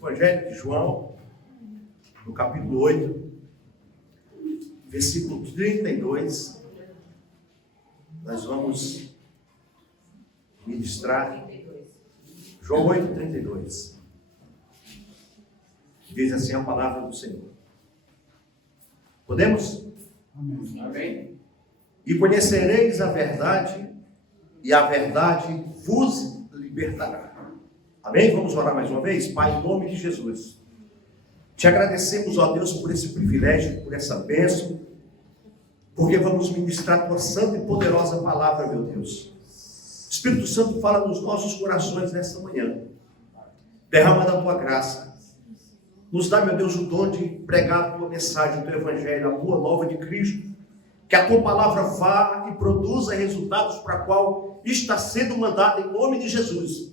Evangelho de João, no capítulo 8, versículo 32, nós vamos ministrar João 8, 32. Diz assim a palavra do Senhor. Podemos? Amém. E conhecereis a verdade, e a verdade vos libertará. Amém? Vamos orar mais uma vez? Pai, em nome de Jesus, te agradecemos, ó Deus, por esse privilégio, por essa bênção, porque vamos ministrar a tua santa e poderosa palavra, meu Deus. Espírito Santo, fala nos nossos corações nesta manhã. Derrama da tua graça. Nos dá, meu Deus, o dom de pregar a tua mensagem, o teu evangelho, a boa nova de Cristo. Que a tua palavra vá e produza resultados para a qual está sendo mandada em nome de Jesus.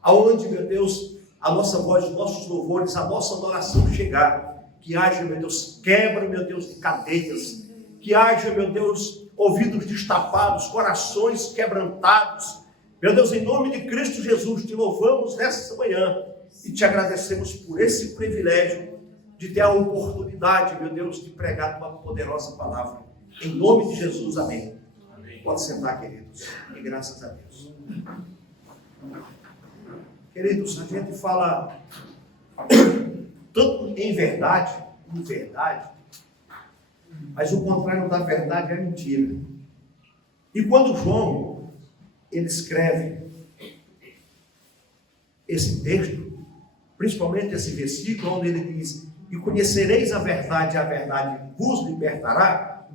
Aonde, meu Deus, a nossa voz, os nossos louvores, a nossa adoração chegar. Que haja, meu Deus, quebra, meu Deus, de cadeias. Que haja, meu Deus, ouvidos destapados, corações quebrantados. Meu Deus, em nome de Cristo Jesus, te louvamos nesta manhã e te agradecemos por esse privilégio de ter a oportunidade, meu Deus, de pregar a tua poderosa palavra. Em nome de Jesus, amém. Amém. Pode sentar, queridos. E graças a Deus. Queridos, a gente fala tanto em verdade, mas o contrário da verdade é mentira. E quando João, ele escreve esse texto, principalmente esse versículo, onde ele diz, e conhecereis a verdade vos libertará,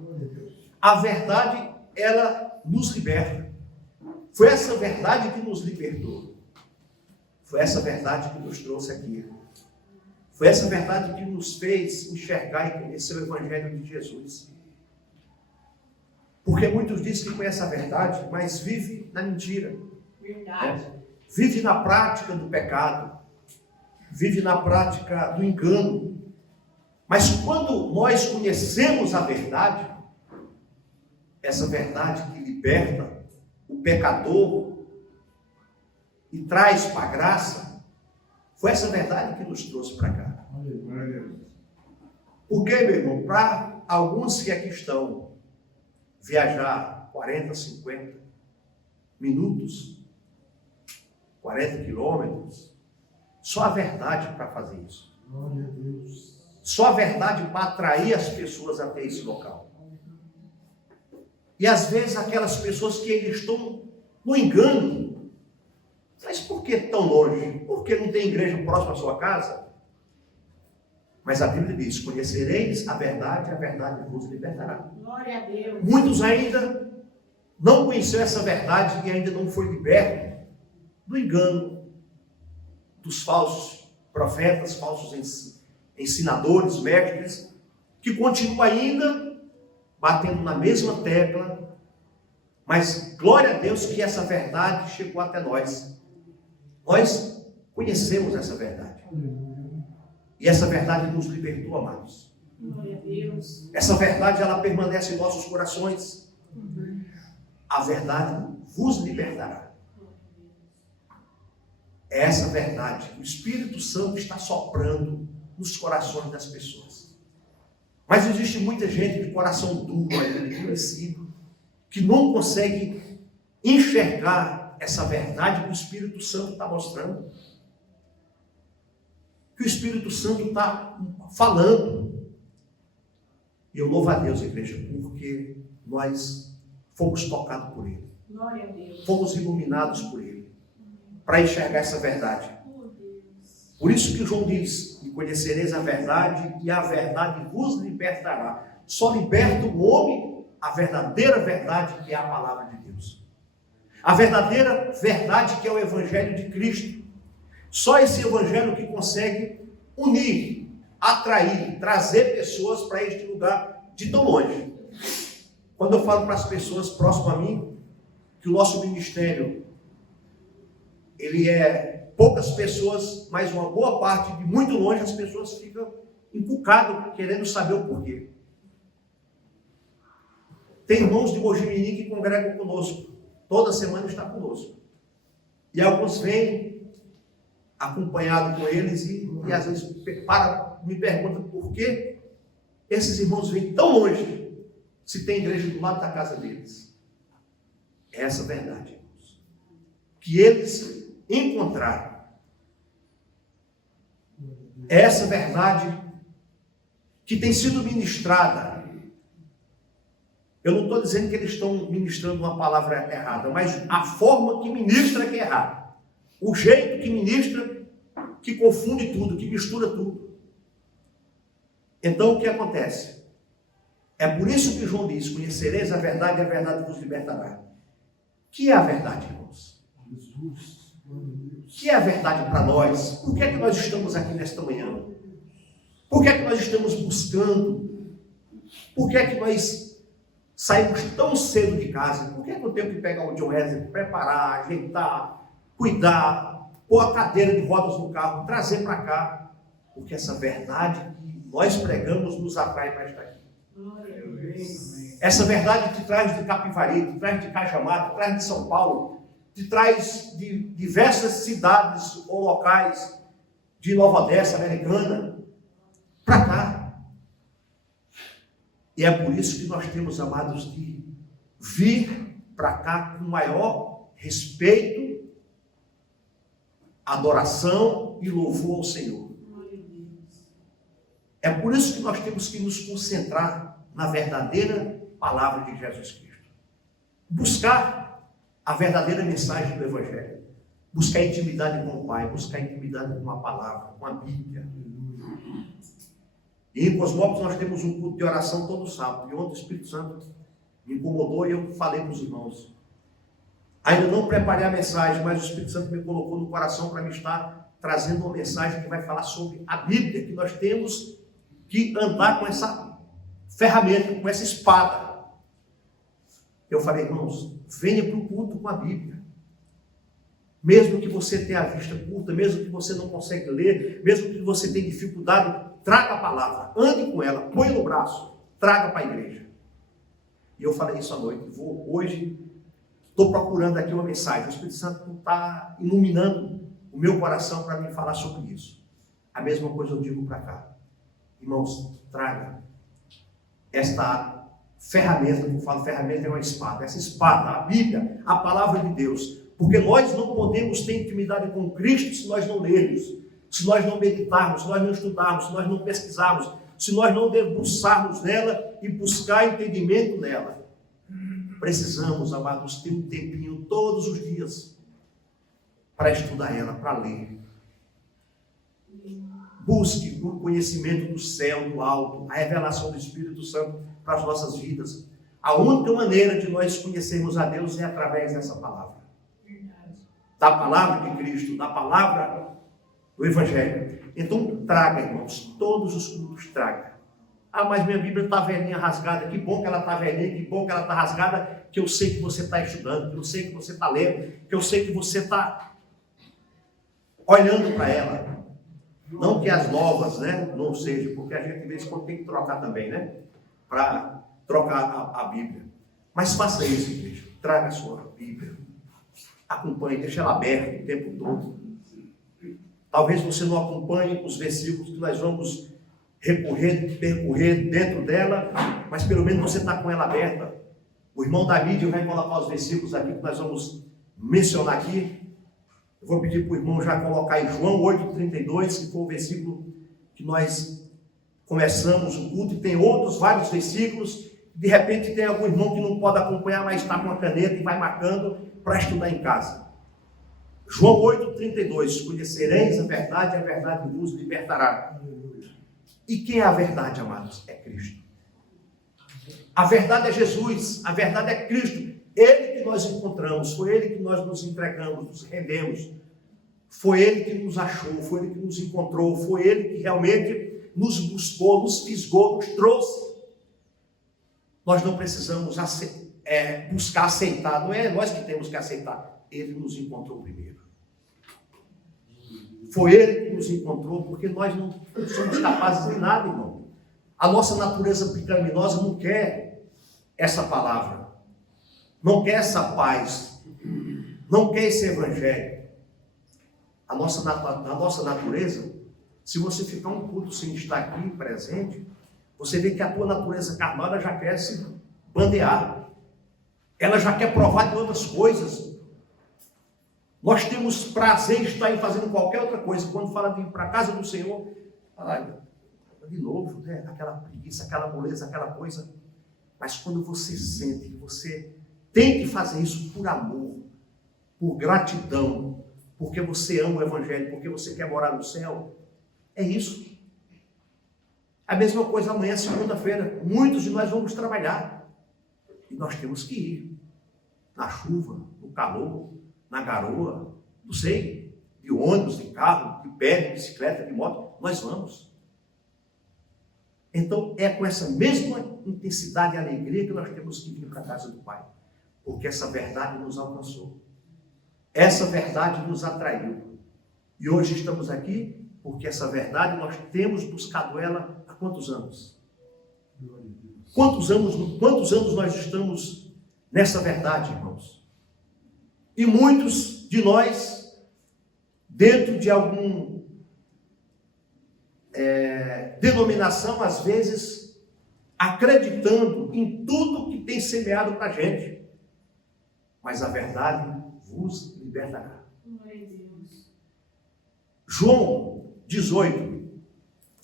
a verdade, ela nos liberta. Foi essa verdade que nos libertou. Foi essa verdade que nos trouxe aqui. Foi essa verdade que nos fez enxergar e conhecer o Evangelho de Jesus. Porque muitos dizem que conhecem a verdade, mas vivem na mentira. Verdade. Vive na prática do pecado. Vive na prática do engano. Mas quando nós conhecemos a verdade, essa verdade que liberta o pecador e traz para a graça, foi essa verdade que nos trouxe para cá. Por quê, meu irmão? Para alguns que aqui estão, viajar 40, 50 minutos, 40 quilômetros, só a verdade para fazer isso. Só a verdade para atrair as pessoas até esse local. E às vezes aquelas pessoas que ainda estão no engano, mas por que tão longe? Porque não tem igreja próxima à sua casa? Mas a Bíblia diz, conhecereis a verdade vos libertará. Glória a Deus. Muitos ainda não conheceram essa verdade e ainda não foi liberto do engano dos falsos profetas, falsos ensinadores, mestres, que continuam ainda batendo na mesma tecla, mas glória a Deus que essa verdade chegou até nós. Nós conhecemos essa verdade. E essa verdade nos libertou, amados. Glória a Deus. Essa verdade, ela permanece em nossos corações. A verdade vos libertará. É essa verdade que o Espírito Santo está soprando nos corações das pessoas. Mas existe muita gente de coração duro, endurecido, que não consegue enxergar essa verdade que o Espírito Santo está mostrando. Que o Espírito Santo está falando. E eu louvo a Deus, igreja, porque nós fomos tocados por Ele. Glória a Deus. Fomos iluminados por Ele. Para enxergar essa verdade. Por isso que João diz, e conhecereis a verdade, e a verdade vos libertará. Só liberta o homem a verdadeira verdade, que é a palavra de Deus. A verdadeira verdade, que é o Evangelho de Cristo. Só esse Evangelho que consegue unir, atrair, trazer pessoas para este lugar de tão longe. Quando eu falo para as pessoas próximas a mim, que o nosso ministério, ele é poucas pessoas, mas uma boa parte de muito longe, as pessoas ficam encucadas, querendo saber o porquê. Tem irmãos de Mojimirim que congregam conosco, toda semana está conosco. E alguns vêm acompanhado com eles e e às vezes me pergunta por que esses irmãos vêm tão longe se tem igreja do lado da casa deles. É essa a verdade, irmãos. Que eles encontraram. É essa verdade que tem sido ministrada. Eu não estou dizendo que eles estão ministrando uma palavra errada, mas a forma que ministra que é errada. O jeito que ministra, que confunde tudo, que mistura tudo. Então o que acontece? É por isso que João diz: conhecereis a verdade vos libertará. O que é a verdade, irmãos? O que é a verdade para nós? Por que é que nós estamos aqui nesta manhã? Por que é que nós estamos buscando? Por que é que nós saímos tão cedo de casa? Por que é que eu tenho que pegar o John Wesley, preparar, ajeitar, cuidar, pôr a cadeira de rodas no carro, trazer para cá? Porque essa verdade que nós pregamos nos atrai para estar aqui. Essa verdade te traz de Capivari, te traz de Cajamar, te traz de São Paulo, te traz de diversas cidades ou locais de Nova Odessa, Americana, para cá. E é por isso que nós temos, amados, de vir para cá com maior respeito, adoração e louvor ao Senhor. É por isso que nós temos que nos concentrar na verdadeira palavra de Jesus Cristo. Buscar a verdadeira mensagem do Evangelho. Buscar intimidade com o Pai, buscar intimidade com a palavra, com a Bíblia. E em Cosmópolis nós temos um culto de oração todo sábado. E ontem o Espírito Santo me incomodou e eu falei para os irmãos. Ainda não preparei a mensagem, mas o Espírito Santo me colocou no coração para me estar trazendo uma mensagem que vai falar sobre a Bíblia, que nós temos que andar com essa ferramenta, com essa espada. Eu falei: irmãos, venha para o culto com a Bíblia. Mesmo que você tenha a vista curta, mesmo que você não consegue ler, mesmo que você tenha dificuldade, traga a palavra, ande com ela, põe no braço, traga para a igreja. E eu falei isso à noite. Hoje, estou procurando aqui uma mensagem. O Espírito Santo está iluminando o meu coração para me falar sobre isso. A mesma coisa eu digo para cá. Irmãos, traga esta ferramenta, que eu falo, ferramenta é uma espada. Essa espada, a Bíblia, a palavra de Deus. Porque nós não podemos ter intimidade com Cristo se nós não lermos, se nós não meditarmos, se nós não estudarmos, se nós não pesquisarmos, se nós não debruçarmos nela e buscar entendimento nela. Precisamos, amados, ter um tempinho todos os dias para estudar ela, para ler. Busque o conhecimento do céu, do alto, a revelação do Espírito Santo para as nossas vidas. A única maneira de nós conhecermos a Deus é através dessa palavra. Da palavra de Cristo, da palavra do Evangelho. Então traga, irmãos, todos os cultos traga. Ah, mas minha Bíblia está velhinha, rasgada. Que bom que ela está velhinha, que bom que ela está rasgada, que eu sei que você está estudando, que eu sei que você está lendo, que eu sei que você está olhando para ela. Não que as novas, né, não sejam, porque a gente de vez em quando tem que trocar também, né, para trocar a Bíblia. Mas faça isso, igreja. Traga a sua Bíblia. Acompanhe, deixe ela aberta o tempo todo. Talvez você não acompanhe os versículos que nós vamos percorrer dentro dela, mas pelo menos você está com ela aberta. O irmão David vai colocar os versículos aqui que nós vamos mencionar aqui. Eu vou pedir para o irmão já colocar em João 8,32, que foi o versículo que nós começamos o culto, e tem outros vários versículos. De repente tem algum irmão que não pode acompanhar, mas está com uma caneta e vai marcando para estudar em casa. João 8,32, conhecereis a verdade vos libertará. E quem é a verdade, amados? É Cristo. A verdade é Jesus, a verdade é Cristo. Ele que nós encontramos, foi Ele que nós nos entregamos, nos rendemos. Foi Ele que nos achou, foi Ele que nos encontrou, foi Ele que realmente nos buscou, nos fisgou, nos trouxe. Nós não precisamos buscar aceitar, não é nós que temos que aceitar. Ele nos encontrou primeiro. Foi Ele que nos encontrou, porque nós não somos capazes de nada, irmão. A nossa natureza pecaminosa não quer essa palavra, não quer essa paz, não quer esse evangelho. A nossa natureza Se você ficar um culto sem estar aqui presente, você vê que a tua natureza carnal ela já quer se bandear. Ela já quer provar de outras coisas. Nós temos prazer em estar fazendo qualquer outra coisa. Quando fala de ir para a casa do Senhor, de novo, né? Aquela preguiça, aquela moleza, aquela coisa. Mas quando você sente que você tem que fazer isso por amor, por gratidão, porque você ama o Evangelho, porque você quer morar no céu, é isso. A mesma coisa amanhã, segunda-feira. Muitos de nós vamos trabalhar. E nós temos que ir. Na chuva, no calor, na garoa, não sei, de ônibus, de carro, de pé, de bicicleta, de moto, nós vamos. Então é com essa mesma intensidade e alegria que nós temos que vir para a casa do Pai. Porque essa verdade nos alcançou. Essa verdade nos atraiu. E hoje estamos aqui porque essa verdade nós temos buscado ela há quantos anos? Quantos anos nós estamos nessa verdade, irmãos? E muitos de nós, dentro de alguma denominação, às vezes, acreditando em tudo que tem semeado para a gente. Mas a verdade vos libertará. João 18,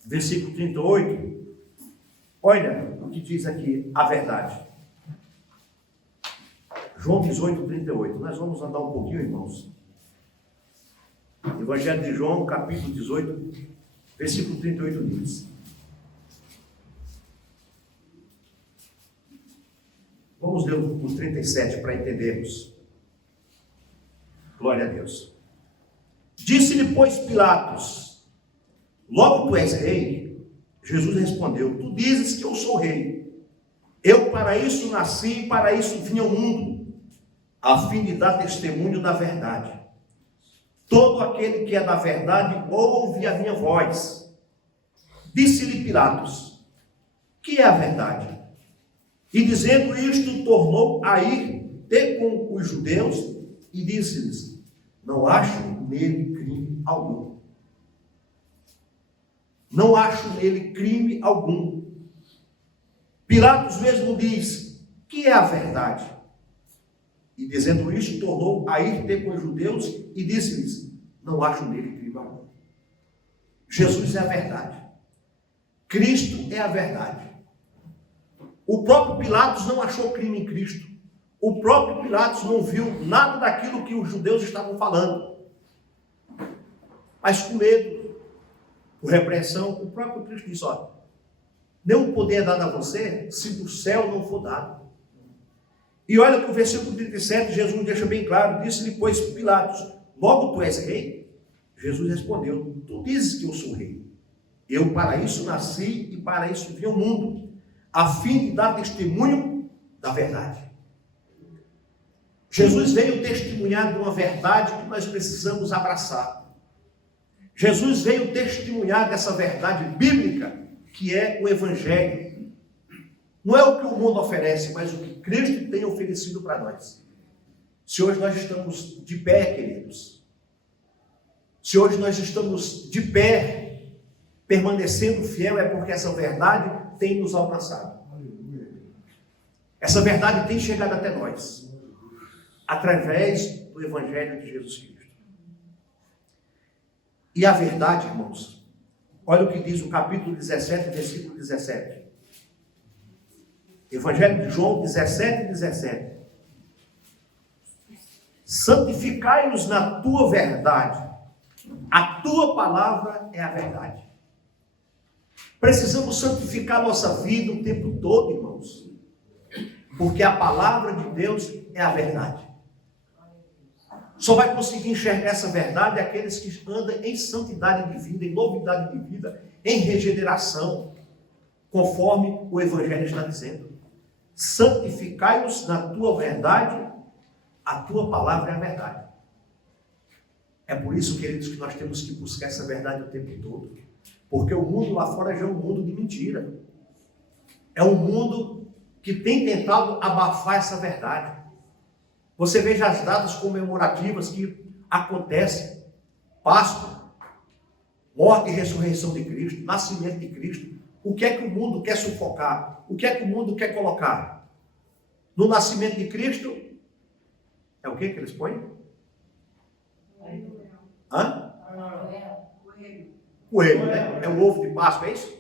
versículo 38. Olha o que diz aqui a verdade. João 18, 38. Nós vamos andar um pouquinho, irmãos. Evangelho de João, capítulo 18, versículo 38 diz. Vamos ler o 37 para entendermos. Glória a Deus. Disse-lhe, pois, Pilatos: logo tu és rei? Jesus respondeu: tu dizes que eu sou rei. Eu para isso nasci e para isso vim ao mundo, a fim de dar testemunho da verdade. Todo aquele que é da verdade ouve a minha voz. Disse-lhe Pilatos: que é a verdade? E dizendo isto, tornou a ir ter com os judeus e disse-lhes: não acho nele crime algum. Não acho nele crime algum. Pilatos mesmo diz: que é a verdade? E dizendo isto, tornou a ir ter com os judeus e disse-lhes: não acho nele crime algum. Jesus é a verdade. Cristo é a verdade. O próprio Pilatos não achou crime em Cristo. O próprio Pilatos não viu nada daquilo que os judeus estavam falando. Mas com medo, por repreensão, o próprio Cristo disse: olha, nenhum poder é dado a você se do céu não for dado. E olha que o versículo 37, Jesus deixa bem claro: disse-lhe, pois, Pilatos: logo tu és rei? Jesus respondeu: tu dizes que eu sou rei. Eu para isso nasci e para isso vim ao mundo, a fim de dar testemunho da verdade. Jesus veio testemunhar de uma verdade que nós precisamos abraçar. Jesus veio testemunhar dessa verdade bíblica que é o Evangelho. Não é o que o mundo oferece, mas o que Cristo tem oferecido para nós. Se hoje nós estamos de pé, queridos, se hoje nós estamos de pé, permanecendo fiel, é porque essa verdade tem nos alcançado. Essa verdade tem chegado até nós, através do Evangelho de Jesus Cristo. E a verdade, irmãos, olha o que diz o capítulo 17, versículo 17. Evangelho de João 17, 17. Santificai-nos na tua verdade. A tua palavra é a verdade. Precisamos santificar nossa vida o tempo todo, irmãos. Porque a palavra de Deus é a verdade. Só vai conseguir enxergar essa verdade aqueles que andam em santidade de vida, em novidade de vida, em regeneração, conforme o Evangelho está dizendo. Santificai-nos na tua verdade, a tua palavra é a verdade. É por isso, queridos, que nós temos que buscar essa verdade o tempo todo. Porque o mundo lá fora já é um mundo de mentira. É um mundo que tem tentado abafar essa verdade. Você veja as datas comemorativas que acontecem. Páscoa, morte e ressurreição de Cristo, nascimento de Cristo, o que é que o mundo quer sufocar? O que é que o mundo quer colocar? No nascimento de Cristo, é o que eles põem? Hã? Coelho, né? É o ovo de Páscoa, é isso?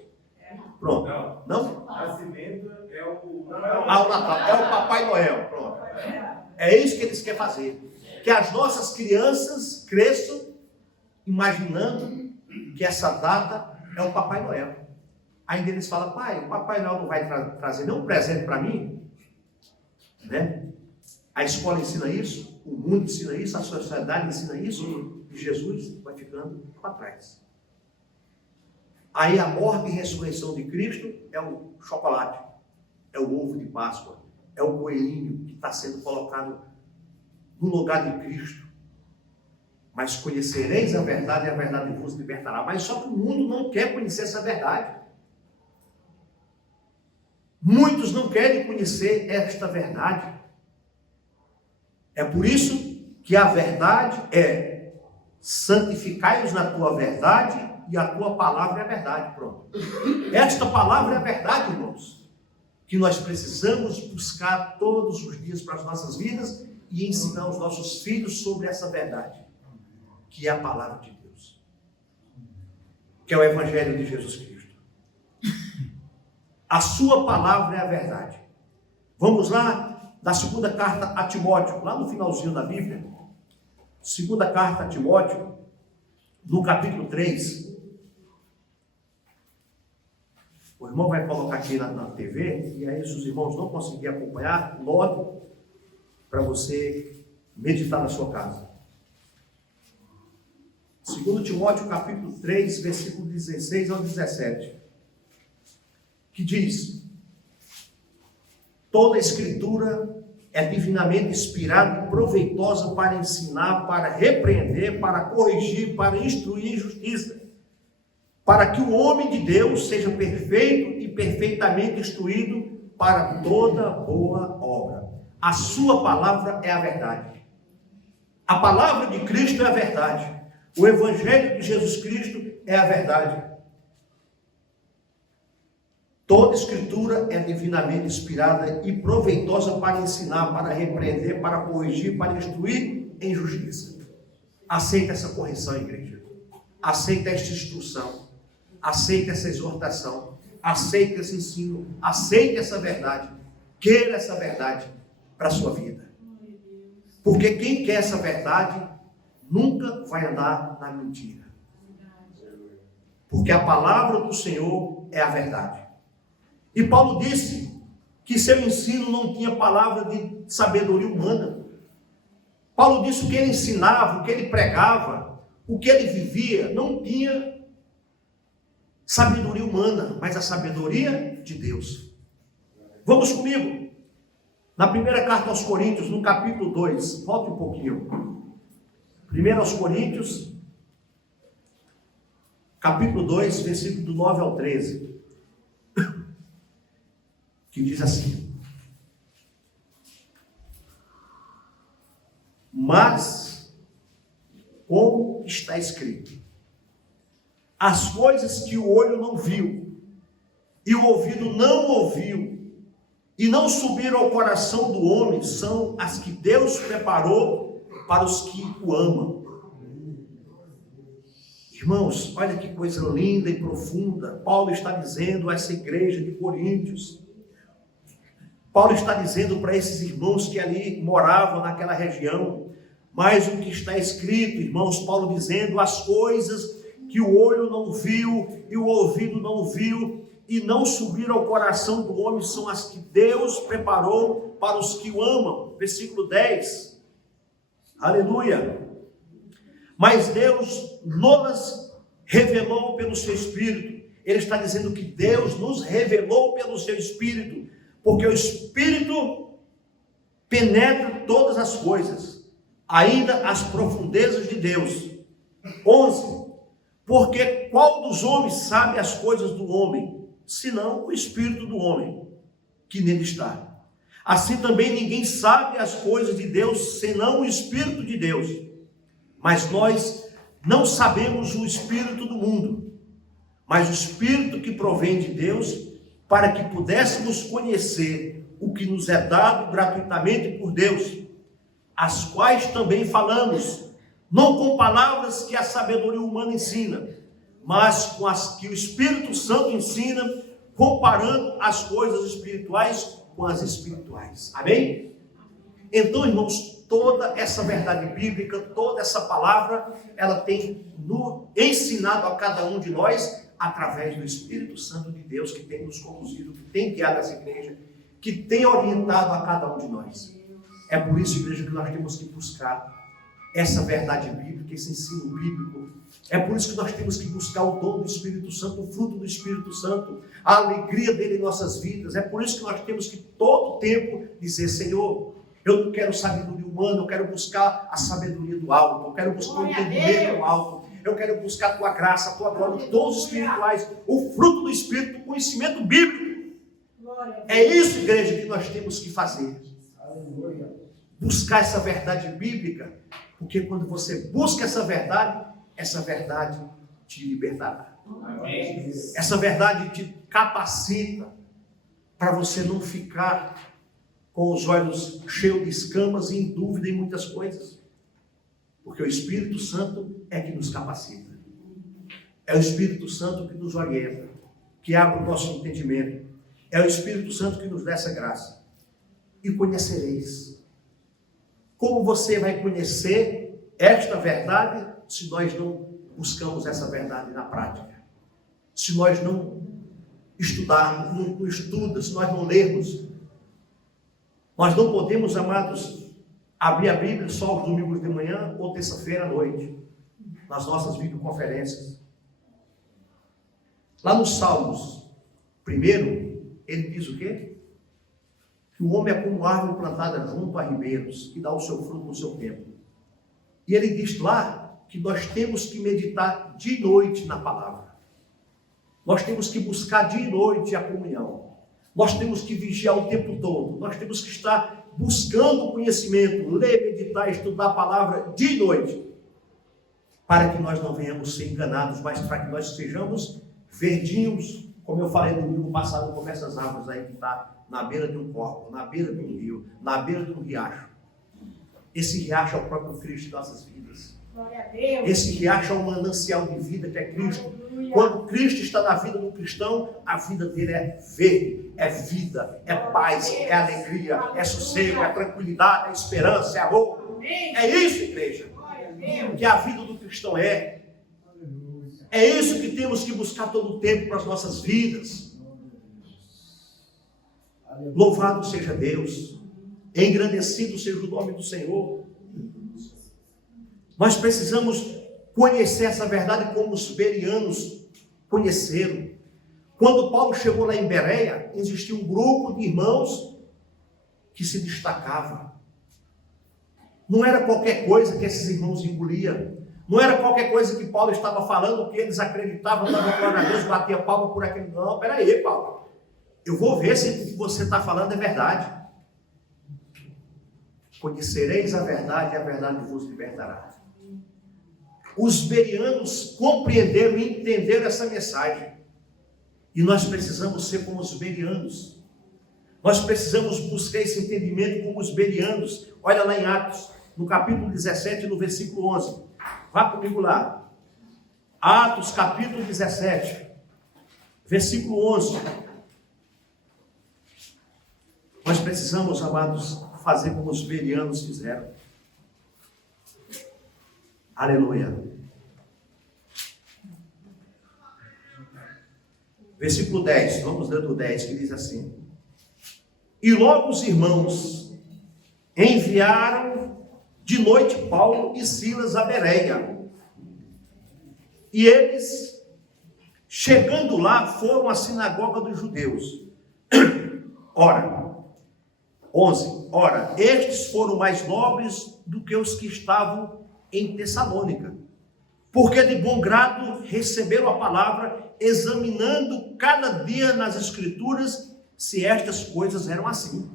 Pronto. Não? Nascimento é o Natal. É o Papai Noel. Pronto. É isso que eles querem fazer. Que as nossas crianças cresçam imaginando que essa data é o Papai Noel. Ainda eles falam, pai, o Papai Noel não vai trazer nenhum presente para mim? Né? A escola ensina isso, o mundo ensina isso, a sociedade ensina isso, e Jesus vai ficando para trás. Aí a morte e ressurreição de Cristo é o chocolate, é o ovo de Páscoa, é o coelhinho que está sendo colocado no lugar de Cristo. Mas conhecereis a verdade e a verdade vos libertará. Mas só que o mundo não quer conhecer essa verdade. Muitos não querem conhecer esta verdade. É por isso que a verdade é: santificai-os na tua verdade e a tua palavra é a verdade. Pronto. Esta palavra é a verdade, irmãos, que nós precisamos buscar todos os dias para as nossas vidas e ensinar os nossos filhos sobre essa verdade, que é a palavra de Deus, que é o Evangelho de Jesus Cristo. A sua palavra é a verdade. Vamos lá, na segunda carta a Timóteo, lá no finalzinho da Bíblia, segunda carta a Timóteo, no capítulo 3. O irmão vai colocar aqui na TV, e aí se os irmãos não conseguirem acompanhar, note para você meditar na sua casa. 2 Timóteo capítulo 3, versículo 16 ao 17, que diz: toda a escritura é divinamente inspirada e proveitosa para ensinar, para repreender, para corrigir, para instruir em justiça, para que o homem de Deus seja perfeito e perfeitamente instruído para toda boa obra. A sua palavra é a verdade. A palavra de Cristo é a verdade. O Evangelho de Jesus Cristo é a verdade. Toda escritura é divinamente inspirada e proveitosa para ensinar, para repreender, para corrigir, para instruir em justiça. Aceita essa correção, igreja. Aceita esta instrução. Aceita essa exortação. Aceita esse ensino. Aceita essa verdade. Queira essa verdade para a sua vida. Porque quem quer essa verdade nunca vai andar na mentira. Porque a palavra do Senhor é a verdade. E Paulo disse que seu ensino não tinha palavra de sabedoria humana. Paulo disse que o que ele ensinava, o que ele pregava, o que ele vivia, não tinha sabedoria humana, mas a sabedoria de Deus. Vamos comigo. Na primeira carta aos Coríntios, no capítulo 2, volte um pouquinho. 1 aos Coríntios, capítulo 2, versículo do 9 ao 13. Que diz assim: mas, como está escrito, as coisas que o olho não viu, e o ouvido não ouviu, e não subiram ao coração do homem, são as que Deus preparou para os que o amam. Irmãos, olha que coisa linda e profunda. Paulo está dizendo a essa igreja de Coríntios. Paulo está dizendo para esses irmãos que ali moravam naquela região, mas o que está escrito, irmãos, Paulo dizendo: as coisas que o olho não viu e o ouvido não viu e não subiram ao coração do homem são as que Deus preparou para os que o amam. Versículo 10. Aleluia. Mas Deus nos revelou pelo seu Espírito. Ele está dizendo que Deus nos revelou pelo seu Espírito, porque o Espírito penetra todas as coisas, ainda as profundezas de Deus. 11. Porque qual dos homens sabe as coisas do homem, senão o Espírito do homem que nele está? Assim também ninguém sabe as coisas de Deus, senão o Espírito de Deus. Mas nós não sabemos o espírito do mundo, mas o espírito que provém de Deus, para que pudéssemos conhecer o que nos é dado gratuitamente por Deus, as quais também falamos, não com palavras que a sabedoria humana ensina, mas com as que o Espírito Santo ensina, comparando as coisas espirituais com as espirituais. Amém? Então, irmãos, toda essa verdade bíblica, toda essa palavra, ela tem ensinado a cada um de nós, através do Espírito Santo de Deus, que tem nos conduzido, que tem guiado essa igreja, que tem orientado a cada um de nós. É por isso, igreja, que nós temos que buscar essa verdade bíblica, esse ensino bíblico. É por isso que nós temos que buscar o dom do Espírito Santo, o fruto do Espírito Santo, a alegria dele em nossas vidas. É por isso que nós temos que todo tempo dizer: Senhor, eu não quero sabedoria humana, eu quero buscar a sabedoria do alto, eu quero buscar o entendimento do alto, eu quero buscar a tua graça, a tua glória, os dons espirituais, o fruto do Espírito, o conhecimento bíblico. É isso, igreja, que nós temos que fazer. Buscar essa verdade bíblica, porque quando você busca essa verdade te libertará. Amém. Essa verdade te capacita para você não ficar com os olhos cheios de escamas e em dúvida em muitas coisas. Porque o Espírito Santo é que nos capacita. É o Espírito Santo que nos orienta, que abre o nosso entendimento. É o Espírito Santo que nos dá essa graça. E conhecereis. Como você vai conhecer esta verdade se nós não buscamos essa verdade na prática? Se nós não estudarmos, não estudamos, se nós não lermos. Nós não podemos, amados, abrir a Bíblia só aos domingos de manhã ou terça-feira à noite, nas nossas videoconferências. Lá nos Salmos, primeiro, ele diz o quê? Que o homem é como árvore plantada junto a ribeiros, que dá o seu fruto no seu tempo. E ele diz lá que nós temos que meditar de noite na palavra. Nós temos que buscar de noite a comunhão. Nós temos que vigiar o tempo todo. Nós temos que estar buscando conhecimento, ler, meditar, estudar a palavra de noite, para que nós não venhamos ser enganados, mas para que nós sejamos verdinhos, como eu falei no domingo passado, como essas árvores aí que está na beira de um córrego, na beira de um rio, na beira de um riacho. Esse riacho é o próprio Cristo em nossas vidas. Glória a Deus. Esse riacho é um manancial de vida que é Cristo. Quando Cristo está na vida do cristão, a vida dele é verde, é vida, é paz, é alegria, é sossego, é tranquilidade, é esperança, é amor. É isso, igreja, que a vida do cristão é. É isso que temos que buscar todo o tempo para as nossas vidas. Louvado seja Deus, engrandecido seja o nome do Senhor. Nós precisamos conhecer essa verdade como os bereanos conheceram. Quando Paulo chegou lá em Bereia, existia um grupo de irmãos que se destacava. Não era qualquer coisa que esses irmãos engoliam. Não era qualquer coisa que Paulo estava falando, que eles acreditavam, davam glória a Deus, batia palma por aquele. Não, peraí, Paulo. Eu vou ver se o que você está falando é verdade. Conhecereis a verdade vos libertará. Os bereanos compreenderam e entenderam essa mensagem. E nós precisamos ser como os bereanos. Nós precisamos buscar esse entendimento como os bereanos. Olha lá em Atos, no capítulo 17, no versículo 11. Vá comigo lá. Atos, capítulo 17, versículo 11. Nós precisamos, amados, fazer como os bereanos fizeram. Aleluia. Versículo 10, vamos ler do 10, que diz assim: E logo os irmãos enviaram de noite Paulo e Silas a Bereia. E eles, chegando lá, foram à sinagoga dos judeus. Ora, 11. Ora, estes foram mais nobres do que os que estavam em Tessalônica, porque de bom grado receberam a palavra, examinando cada dia nas Escrituras se estas coisas eram assim.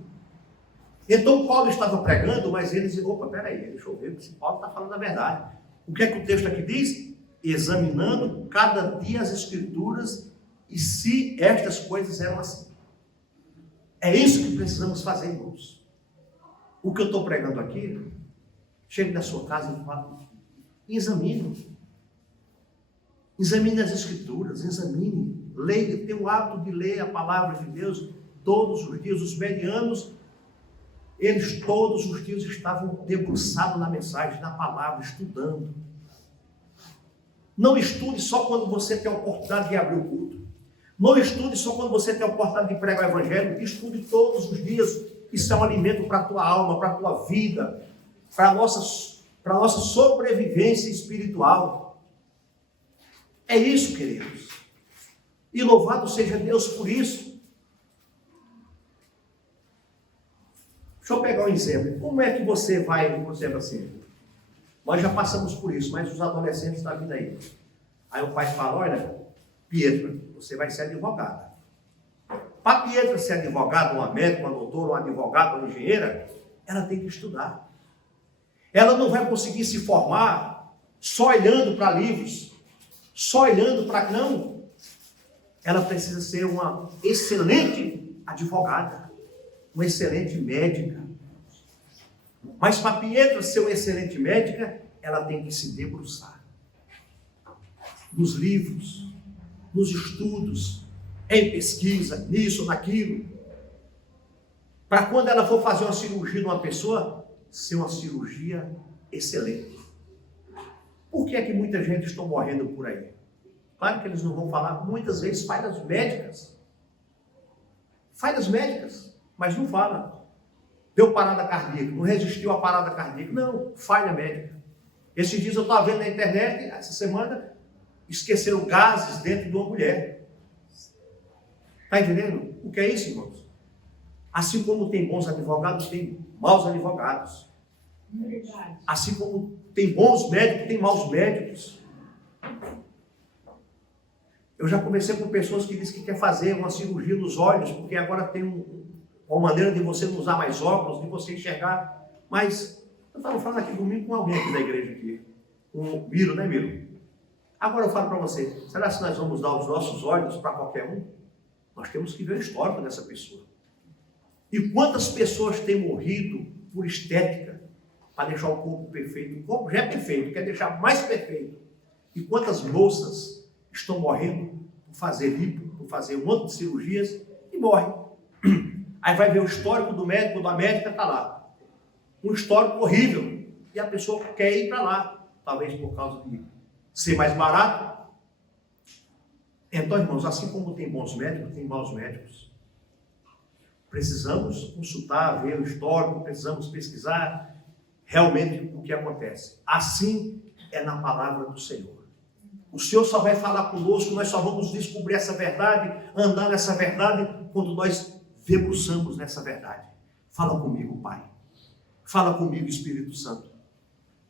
Então Paulo estava pregando, mas eles diziam: opa, peraí, deixa eu ver se Paulo está falando a verdade. O que é que o texto aqui diz? Examinando cada dia as Escrituras e se estas coisas eram assim. É isso que precisamos fazer, irmãos. O que eu estou pregando aqui, chegue na sua casa e fale, examine. Examine as Escrituras, examine, leia, tenha o hábito de ler a palavra de Deus todos os dias. Os bereanos, eles todos os dias estavam debruçados na mensagem, na palavra, estudando. Não estude só quando você tem a oportunidade de abrir o culto. Não estude só quando você tem a oportunidade de pregar o evangelho. Estude todos os dias. Isso é um alimento para a tua alma, para a tua vida, para a nossa sobrevivência espiritual. É isso, queridos. E louvado seja Deus por isso. Deixa eu pegar um exemplo. Como é que você vai, por exemplo, assim? Nós já passamos por isso, mas os adolescentes estão vindo aí. Aí o pai fala, olha, Pietra, você vai ser advogada. Para Pietra ser advogada, uma médica, uma doutora, uma advogada, uma engenheira, ela tem que estudar. Ela não vai conseguir se formar só olhando para livros, só olhando para... Não. Ela precisa ser uma excelente advogada, uma excelente médica. Mas para Pietra ser uma excelente médica, ela tem que se debruçar nos livros, nos estudos, em pesquisa, nisso, naquilo. Para quando ela for fazer uma cirurgia numa pessoa, ser uma cirurgia excelente. Por que é que muita gente está morrendo por aí? Claro que eles não vão falar, muitas vezes, falhas médicas. Falhas médicas, mas não fala. Deu parada cardíaca, não resistiu à parada cardíaca. Não, falha médica. Esses dias eu estava vendo na internet, essa semana, esqueceram gases dentro de uma mulher. Está entendendo? O que é isso, irmãos? Assim como tem bons advogados, tem maus advogados. Verdade. Assim como tem bons médicos, tem maus médicos. Eu já conversei com pessoas que dizem que quer fazer uma cirurgia nos olhos, porque agora tem uma maneira de você não usar mais óculos, de você enxergar. Mas eu estava falando aqui domingo com alguém aqui da igreja aqui, com o Miro, né, Miro? Agora eu falo para você, será que nós vamos dar os nossos olhos para qualquer um? Nós temos que ver o histórico dessa pessoa. E quantas pessoas têm morrido por estética, para deixar o corpo perfeito? O corpo já é perfeito, quer deixar mais perfeito. E quantas moças estão morrendo por fazer lipo, por fazer um monte de cirurgias e morrem. Aí vai ver o histórico do médico, da médica, está lá. Um histórico horrível. E a pessoa quer ir para lá, talvez por causa de ser mais barato. Então, irmãos, assim como tem bons médicos, tem maus médicos. Precisamos consultar, ver o histórico, precisamos pesquisar realmente o que acontece. Assim é na palavra do Senhor. O Senhor só vai falar conosco, nós só vamos descobrir essa verdade, andar nessa verdade, quando nós debruçamos nessa verdade. Fala comigo, Pai. Fala comigo, Espírito Santo.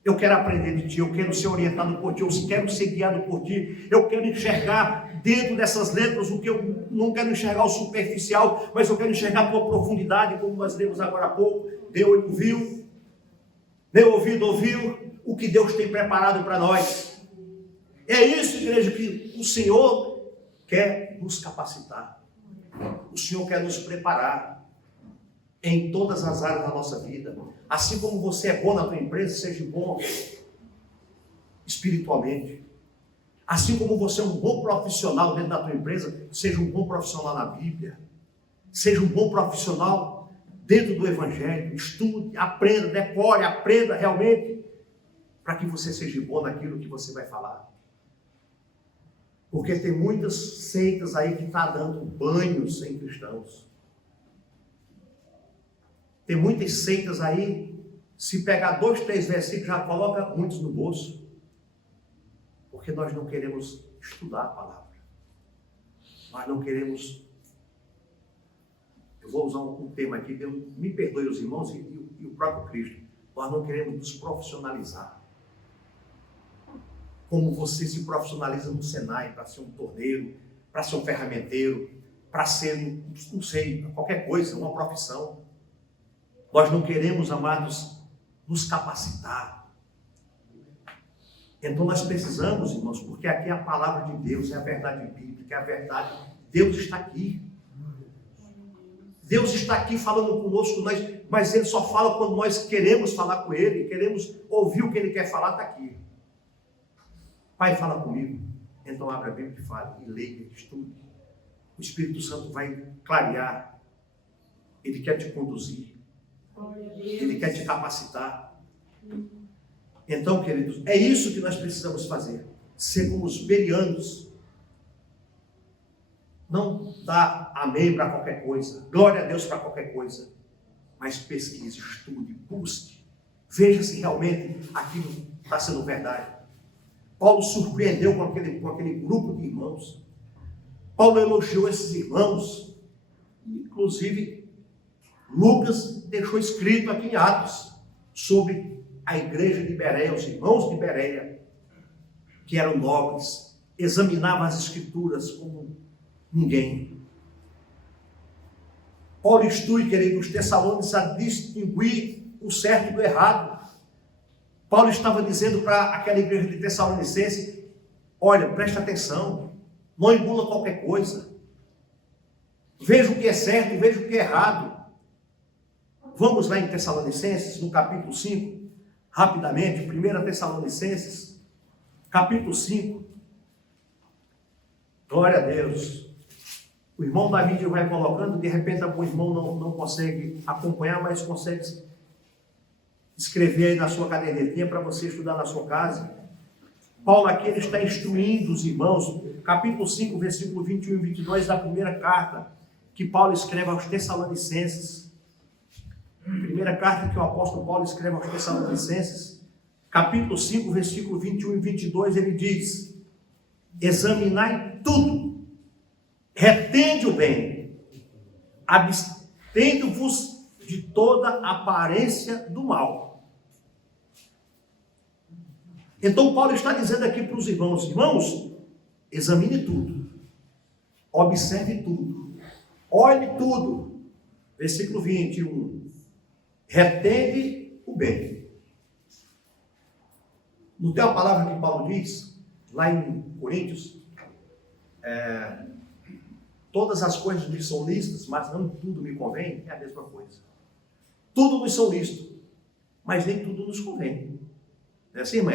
Eu quero aprender de Ti, eu quero ser orientado por Ti, eu quero ser guiado por Ti, eu quero enxergar dentro dessas letras o que eu não quero enxergar o superficial, mas eu quero enxergar a Tua profundidade, como nós lemos agora há pouco. Nem olho viu, nem ouvido ouviu o que Deus tem preparado para nós. É isso, igreja, que o Senhor quer nos capacitar. O Senhor quer nos preparar em todas as áreas da nossa vida. Assim como você é bom na tua empresa, seja bom espiritualmente. Assim como você é um bom profissional dentro da tua empresa, seja um bom profissional na Bíblia. Seja um bom profissional dentro do Evangelho. Estude, aprenda, decore, aprenda realmente, para que você seja bom naquilo que você vai falar. Porque tem muitas seitas aí que estão dando banhos em cristãos. Tem muitas seitas aí, se pegar 2, 3 versículos, já coloca muitos no bolso. Porque nós não queremos estudar a palavra. Nós não queremos... Eu vou usar um tema aqui, Deus me perdoe os irmãos e o próprio Cristo. Nós não queremos nos profissionalizar. Como você se profissionaliza no Senai para ser um torneiro, para ser um ferramenteiro, para ser, não sei, qualquer coisa, uma profissão. Nós não queremos, amados, nos capacitar. Então nós precisamos, irmãos, porque aqui é a palavra de Deus, é a verdade bíblica, é a verdade. Deus está aqui. Deus está aqui falando conosco, mas Ele só fala quando nós queremos falar com Ele, queremos ouvir o que Ele quer falar, está aqui. Pai, fala comigo. Então abra a Bíblia e fale, e leia, estude. O Espírito Santo vai clarear. Ele quer te conduzir. Ele quer te capacitar. Então, queridos, é isso que nós precisamos fazer. Ser como os bereanos. Não dá amém para qualquer coisa. Glória a Deus para qualquer coisa. Mas pesquise, estude, busque. Veja se realmente aquilo está sendo verdade. Paulo surpreendeu com aquele grupo de irmãos. Paulo elogiou esses irmãos. Inclusive, Lucas deixou escrito aqui em Atos sobre a igreja de Bereia, os irmãos de Bereia, que eram nobres, examinavam as escrituras como ninguém. Paulo instrui, queridos, os Tessalonicenses a distinguir o certo do errado. Paulo estava dizendo para aquela igreja de Tessalonicenses: olha, presta atenção, não engula qualquer coisa. Veja o que é certo e veja o que é errado. Vamos lá em Tessalonicenses, no capítulo 5, rapidamente, 1 Tessalonicenses, capítulo 5. Glória a Deus. O irmão David vai colocando, de repente o irmão não consegue acompanhar, mas consegue escrever aí na sua cadernetinha para você estudar na sua casa. Paulo aqui ele está instruindo os irmãos, capítulo 5, versículo 21 e 22 da primeira carta que Paulo escreve aos Tessalonicenses. Primeira carta que o apóstolo Paulo escreve aos Tessalonicenses, capítulo 5, versículo 21 e 22, ele diz: examinai tudo, retende o bem, abstende-vos de toda aparência do mal. Então Paulo está dizendo aqui para os irmãos: irmãos, examine tudo, observe tudo, olhe tudo. Versículo 21, retende o bem. Não tem uma palavra que Paulo diz, lá em Coríntios, todas as coisas me são lícitas, mas não tudo me convém, é a mesma coisa. Tudo nos são lícitos, mas nem tudo nos convém. É assim, irmã?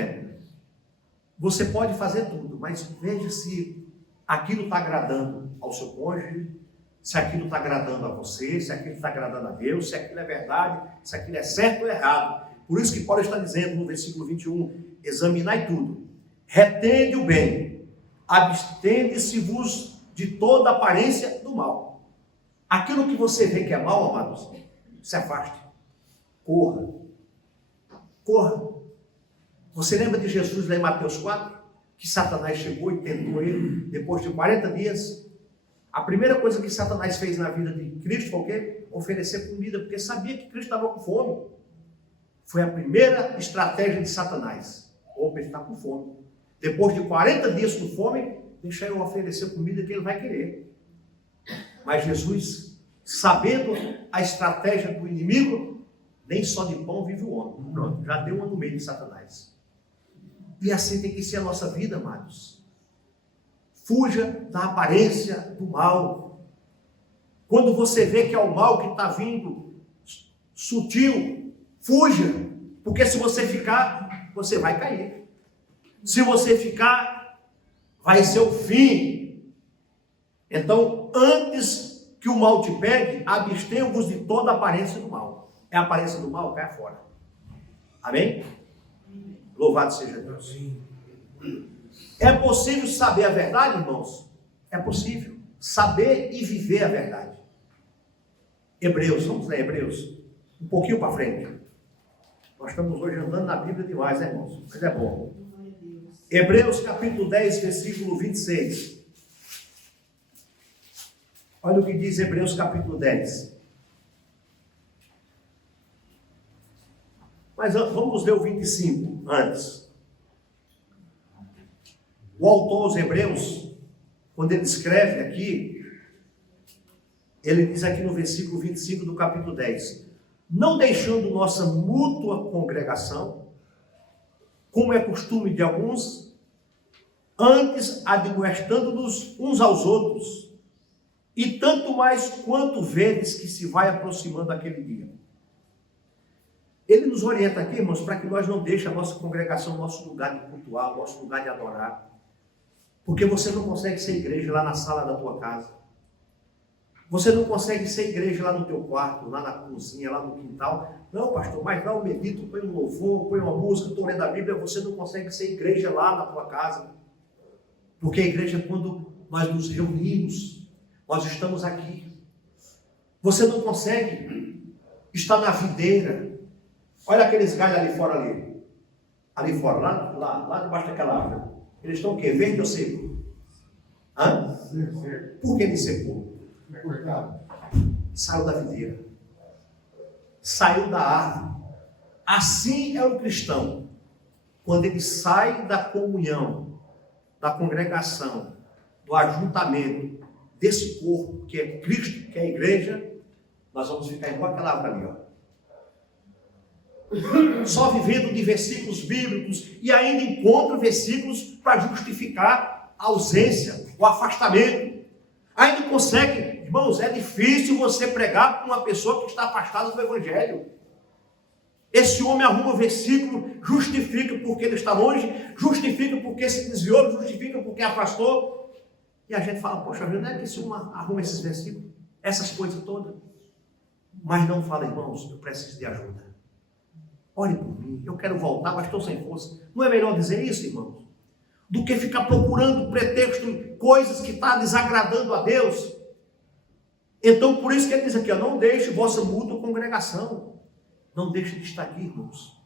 Você pode fazer tudo, mas veja se aquilo está agradando ao seu cônjuge, se aquilo está agradando a você, se aquilo está agradando a Deus, se aquilo é verdade, se aquilo é certo ou errado. Por isso que Paulo está dizendo no versículo 21, examinai tudo, retende o bem, abstende-se-vos de toda aparência do mal. Aquilo que você vê que é mal, amados, se afaste, corra, corra. Você lembra de Jesus lá em Mateus 4? Que Satanás chegou e tentou ele depois de 40 dias. A primeira coisa que Satanás fez na vida de Cristo foi o quê? Oferecer comida, porque sabia que Cristo estava com fome. Foi a primeira estratégia de Satanás. Opa, ele está com fome. Depois de 40 dias com fome, deixa eu oferecer comida que ele vai querer. Mas Jesus, sabendo a estratégia do inimigo, nem só de pão vive o homem. Pronto, já deu uma no meio de Satanás. E assim tem que ser a nossa vida, amados. Fuja da aparência do mal. Quando você vê que é o mal que está vindo, sutil, fuja. Porque se você ficar, você vai cair. Se você ficar, vai ser o fim. Então, antes que o mal te pegue, abstenham-vos de toda a aparência do mal. É a aparência do mal, cai fora. Amém? Louvado seja Deus. É possível saber a verdade, irmãos? É possível. Saber e viver a verdade. Hebreus, vamos ler Hebreus. Um pouquinho para frente. Nós estamos hoje andando na Bíblia demais, né, irmãos? Mas é bom. Hebreus capítulo 10, versículo 26. Olha o que diz Hebreus capítulo 10. Mas vamos ler o 25 antes. O autor aos Hebreus, quando ele escreve aqui, ele diz aqui no versículo 25 do capítulo 10: não deixando nossa mútua congregação, como é costume de alguns, antes admoestando-nos uns aos outros, e tanto mais quanto vedes que se vai aproximando aquele dia. Ele nos orienta aqui, irmãos, para que nós não deixemos a nossa congregação, nosso lugar de cultuar, nosso lugar de adorar. Porque você não consegue ser igreja lá na sala da tua casa. Você não consegue ser igreja lá no teu quarto, lá na cozinha, lá no quintal. Não, pastor, mas lá eu medito, põe um louvor, põe uma música, estou lendo a Bíblia. Você não consegue ser igreja lá na tua casa. Porque a igreja é quando nós nos reunimos, nós estamos aqui. Você não consegue estar na videira. Olha aqueles galhos ali fora ali. Ali fora, lá debaixo daquela árvore. Eles estão o quê? Verde ou seco? Hã? Por que ele secou? Saiu da videira. Saiu da árvore. Assim é o cristão. Quando ele sai da comunhão, da congregação, do ajuntamento, desse corpo que é Cristo, que é a igreja, nós vamos ficar igual aquela árvore ali, ó. Só vivendo de versículos bíblicos e ainda encontra versículos para justificar a ausência, o afastamento. Ainda consegue, irmãos, é difícil você pregar para uma pessoa que está afastada do Evangelho. Esse homem arruma versículo, justifica porque ele está longe, justifica porque se desviou, justifica porque afastou. E a gente fala, poxa, não é que esse homem arruma esses versículos, essas coisas todas. Mas não fala, irmãos, eu preciso de ajuda. Ore por mim, eu quero voltar, mas estou sem força. Não é melhor dizer isso, irmãos? Do que ficar procurando pretexto, coisas que estão desagradando a Deus. Então, por isso que ele diz aqui, ó, não deixe vossa mútua congregação. Não deixe de estar aqui, irmãos.